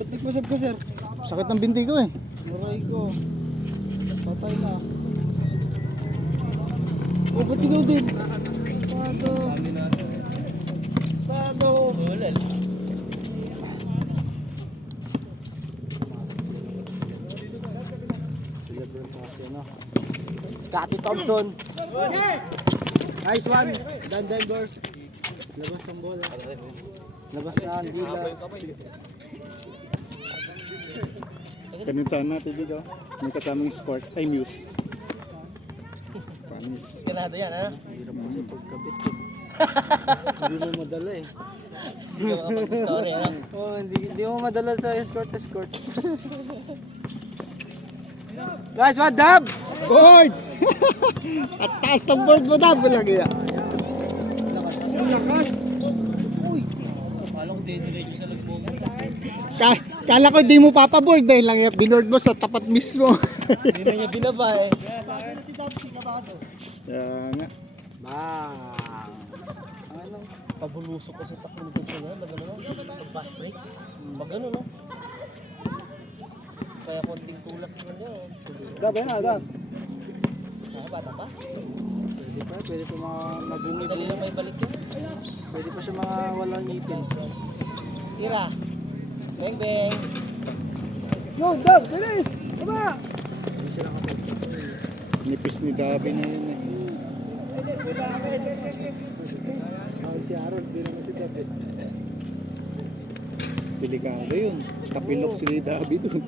Ba't pasab ka, sir? Sakit ng binti ko eh. Maray ko. Patay na. Oh, ba't ikaw din? Pado. Pado. Ulal. Sila doon kasi ano. Scotty Thompson. Nice one. Dan Denver. Labas ang bola. Labas na ang gila. Ganun sana TV ko. May kasamang squirt. Ay, Muse. Panis. Ganado yan, ha? Hirap mo siya pagkabit. Hindi mo madala eh. Hindi mo makapag-story, ha? Oo, hindi mo madala sa escort. Guys, what dab? Board! At taas ng board mo na. Walang iya. Lakas. Uy. Akala ko dinilay sa lag mo. Kala ko di mo papaboard dahil lang yung binord mo sa tapat mismo. Hindi na niya binaba eh. Sabi na si Dab, sinabado. Kaya nga. Bang! Ano? Pabulusok ko sa takbo ng tugtog na. Pag-fast break. Pag ano, no? Kaya konting tulak sa kanya. Dab, yan na, Dab. Bata pa? Pwede pa mga mabungi. Dali lang may balik yun. Pwede pa siya mga walang ngipin. Tira! Bang bang! Yo, Dab! Bilis! Tama! Nipis ni Dabi na yun eh. Si Aaron, di naman si Dab. Delikado yun. Kapilok si Dabi dun.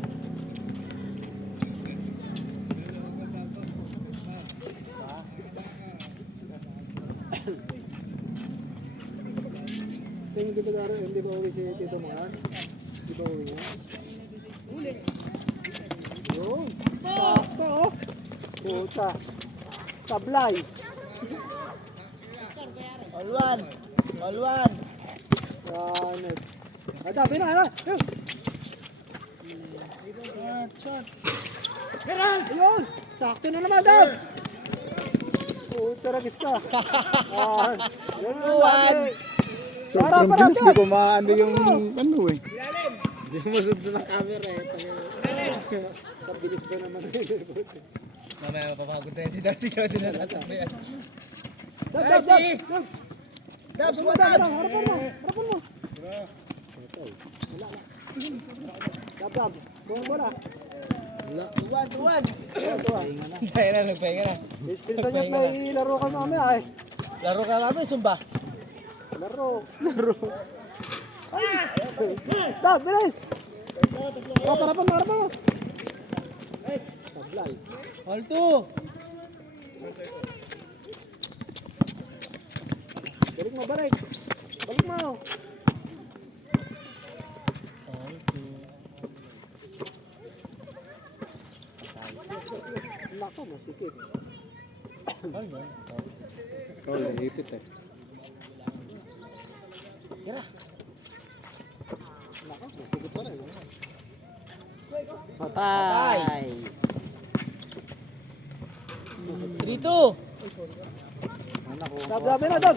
Hindi ba uwi si Tito Mar? Hindi ba uwi niya? Uli! Yun! Sakto oh! Puta! Sablay! Alwan! Alwan! Ganit! Ay, Dabi na! Shot! Ayun! Sakto na naman, Dab! Puta, ragis ka! Ganun! Sobrang bilis, di ko maano yung ano eh. Hindi mo masundo ng camera eh. Kabilis ba naman yun? Mamaya mapapagod tayo si Dab. Sigaw din na natin ba yan? Dab! Dab! Sumadab! Harapan mo! Dab! Buwan mo na! Tuwan! Pahinga na, nagpahinga na. Pinsan niya may laro ka mamaya eh. Laro ka mamaya, Sumba? Laro. Dab, bilis! Harapan mo! Sablay. All two! Balik mo! Balik mo! Nako, masikip. Oh, nalipit eh. Tira. Nako, masikip pa rin. Patay! 3-2! Dab, na, Dab!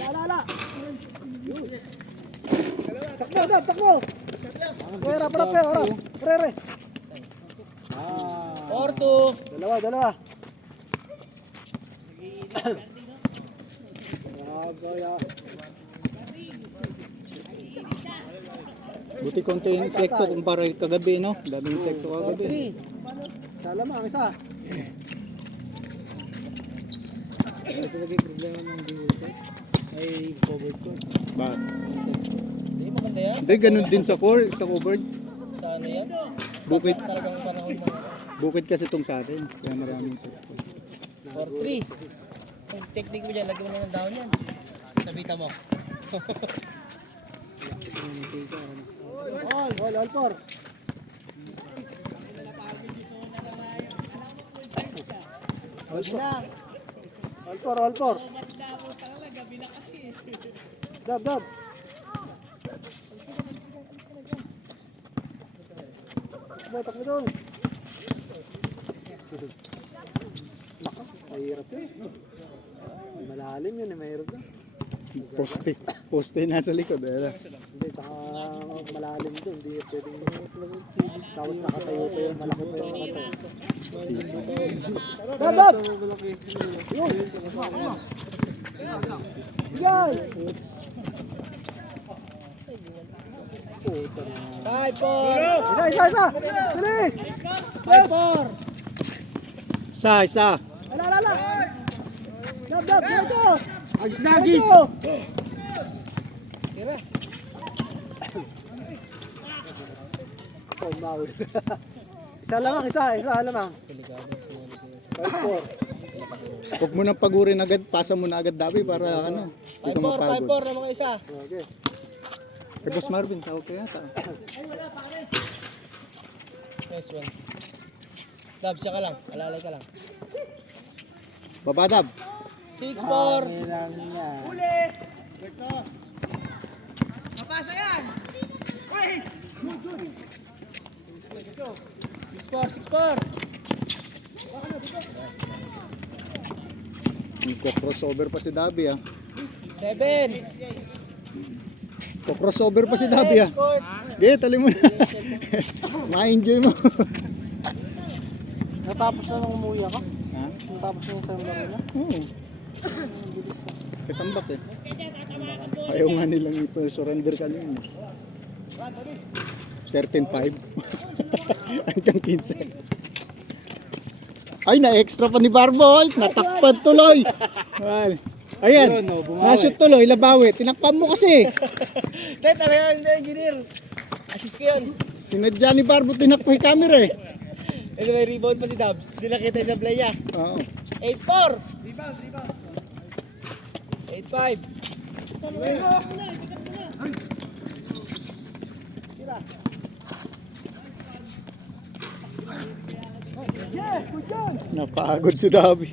Lala! Takbo, Dab! Takbo! Harap kayo! Re! 4-2! Dalawa! Buti konti yung insekto kumpara kagabi, no? Daming insekto kagabi. Sala mo, ang isa. Ito naging problema ng dito. Ay, covered ko. Ba? Hindi, maganda yan. Hindi, ganun din sa covered. Sa ano yan? Bukid. Talagang panahon na. Bukid kasi itong sa atin. Kaya maraming insekto. 4-3. Ang technique mo dyan, lagyan mo ng down yan. Sabita mo. All 4. All 4. Dab. Takbo doon. Lakas, mahirap yun. Malalim yun, mahirap na. Poste nasa likod. Hindi, tsaka malalim doon. Hindi pwedeng tapos nakatayo pa yung malaki pa yung nakatayo. Dab! Yun! Yan! 5-4! Isa! Bilis! 5-4! Isa. Ala! Dab! Dito! Agis! Tira! Oh, maul. Isa lamang. 5-4. Huwag mo nang pagurin agad, pasa mo na agad Dabi para ano, hindi ka mapagod. 5-4 na mga isa. Okay. Eh, Boss Marvin, tawag ka yata. Nice one. Dab, siya ka lang. Alalay ka lang. Babadab. 6-4. Huli! Mapasa yan! Uy! 6-4. Crossover pa si Dabi 7. Crossover pa si Dabi Sige, tali mo na. Ma-enjoy mo. Natapos na nung umuwi ako. Ha? Natapos na yung sa laro niya. Oo. Katambak Ayaw nga nilang i-surrender kanina. 13-5. Hanggang 15. Ay, na-extra pa ni Barbo. Natakpan tuloy. Ayan, na-shoot tuloy, labawi. Tinakpan mo kasi. Hindi, talaga hindi, engineer. Assist ko yun. Sinadya ni Barbo, tinakpan yung camera Ano, may rebound pa si Dubs. Hindi nakita yung sa play niya. Oo. 8-4. 8-5. Napagod si Dabi.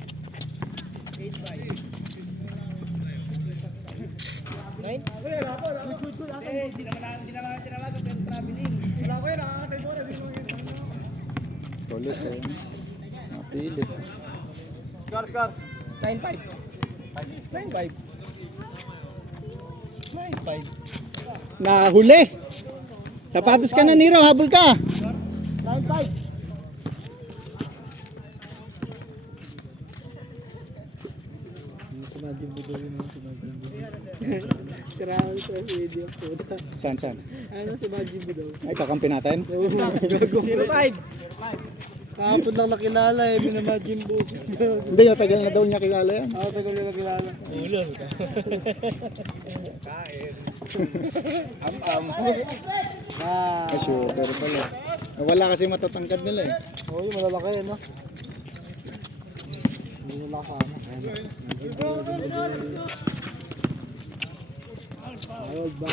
9. Ulit Napilit. 9-5. 9-5. 9-5. Nahuli. Sapatos ka na, Niro. Habol ka. 9-5. Kailangan sa video ko. Saan? Ano si Majin Budaw? Ay, kakampi natin. 0-5. Kahapon lang nakilala minamajin Budaw. Hindi, tagal na daw niya kilala yan. Ako tagal na nakilala. Ulol. Ay, sure. Pero pala. Wala kasi matatangkad nila Oo, yung malalaki no? Hindi nila kasama. Ayun ba?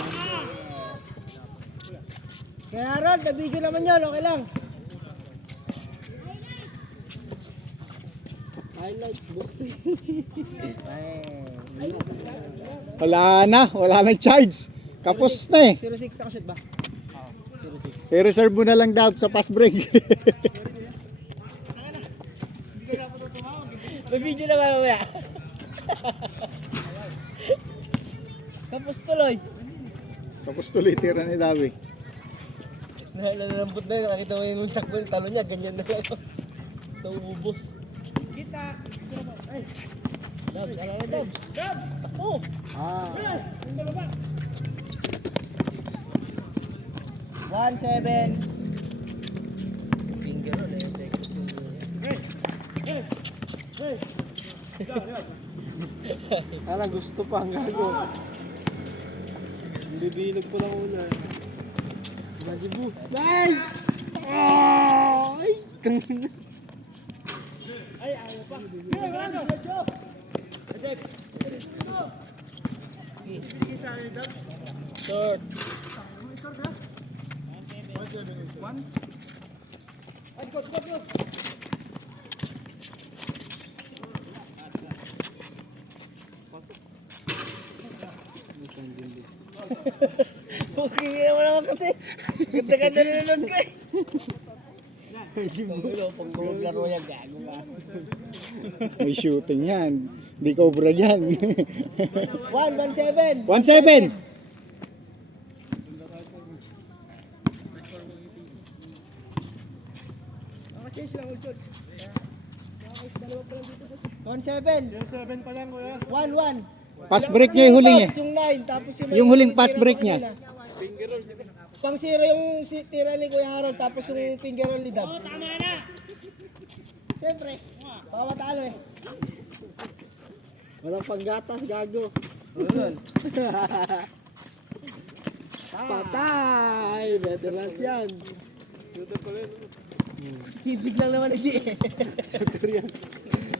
Kaya Rod, nabigyan naman yun, okay lang. Highlights, boxing. Wala na charge. Kapos na 06 nakashoot ba? I-reserve mo na lang daw sa pass break. May video na mamaya. Tapos tuloy. Tapos tuloy tira ni Dabi. Nalalambot na yun. Nakita mo yung takbo yung talo niya. Ganyan na lang. Ito ubos. Kita! Dubs, alala Dubs. Dubs! Takbo! Ah! 1-7. Finger on Alang gusto pa ang gago. Hindi bilag pa lang una. Majibu. Ay! Ay! Ay, ayaw pa. Short. Okay naman naman kasi. Ganda-ganda nanonood ko eh. Pag laro yan, gago ka. May shooting yan. Di cobra yan. 117. 1-7. Change lang ulit. 17. 7 pa lang kuya. 1-1. Pass break niya yung huling eh. Yung 9, tapos Yung huling pass break niya. Pang zero yung tira ni Kuya Harold, tapos yung finger roll ni Dab. Oo, tama na! Siyempre, baka matalo eh. Walang panggatas, gago. Patay! Veterans yan. Kibig lang naman hindi eh.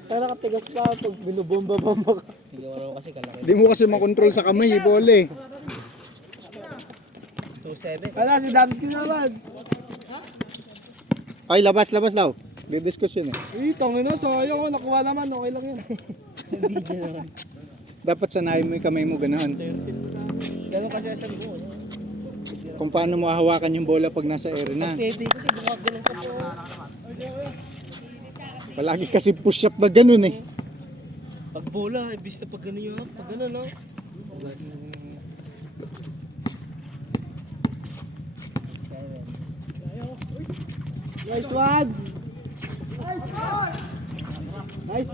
Pero nakatigas pa pag binubomba-bomba ka. Hindi mo kasi kalaki. Di mo kasi makontrol sa kamay eh, bola eh. 2-7. Wala, si Damski naman. Ay, labas daw. Di-discuss yun eh. Tangin na, sayang ko. Nakuha naman, okay lang yan. Video naman. Dapat sanayin mo yung kamay mo ganoon. Ganun kasi sa mo. Kung paano mo hahawakan yung bola pag nasa air na. Pwede kasi bukag ganun pa po. Palagi kasi push up na ganun eh. Pag bola, ibig na pag ganun yun. Pag ganun, no? Nice one! Nice!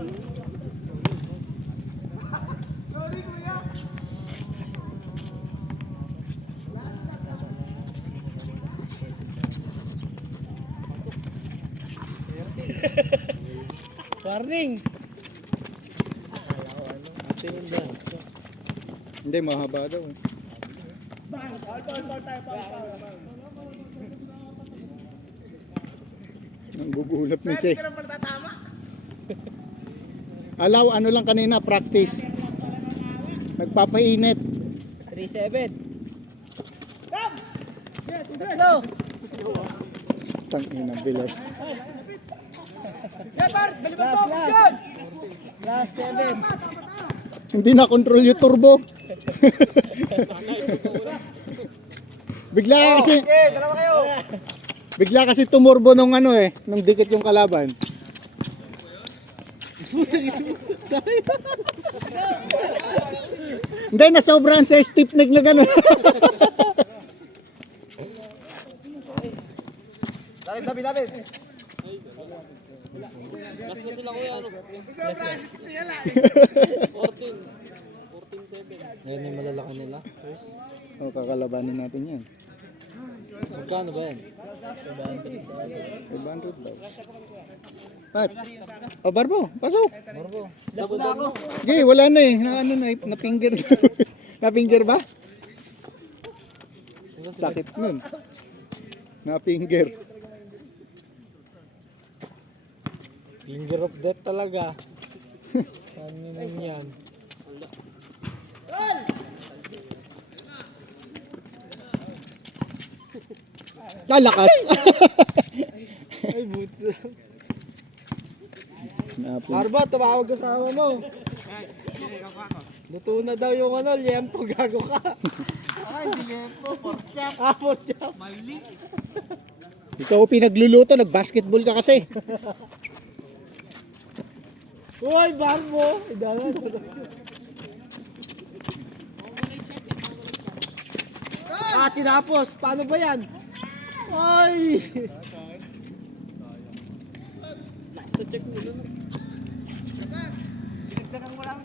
Warning! Hindi, mahaba daw eh. Nanggugulat ni Sek. Alaw, ano lang kanina, practice. Nagpapainit. 3-7. Go! Tangina, bilas. Last 7. Hindi na control yung turbo. Bigla kasi Dalawa kayo! bigla kasi tumurbo nung ano eh, nung dikit yung kalaban. Hindi, nasobrahan sa stiff neck na gano'n. David! Yan yung malalaki nila. O, kakalabanin natin yan. Magkano ba yan? 500 daw. Pat. O, Barbo, pasok. Last na ako. Okay, wala na eh. Na finger. Na finger ba? Sakit nun. Na finger. Finger of death talaga. Ano yun yan? Lalakas. Ay, buto. Napin. Marbo, tumawag ka sa awa mo. Luto na daw yung ano, liyempo, gago ka. Ay, hindi liyempo, pork chop. Ah, pork chop. Ikaw pinagluluto, nag-basketball ka kasi. Uy, Barbo! Tinapos. Paano ba yan? Ay! Sa check mo lang. Pinagdagan mo lang.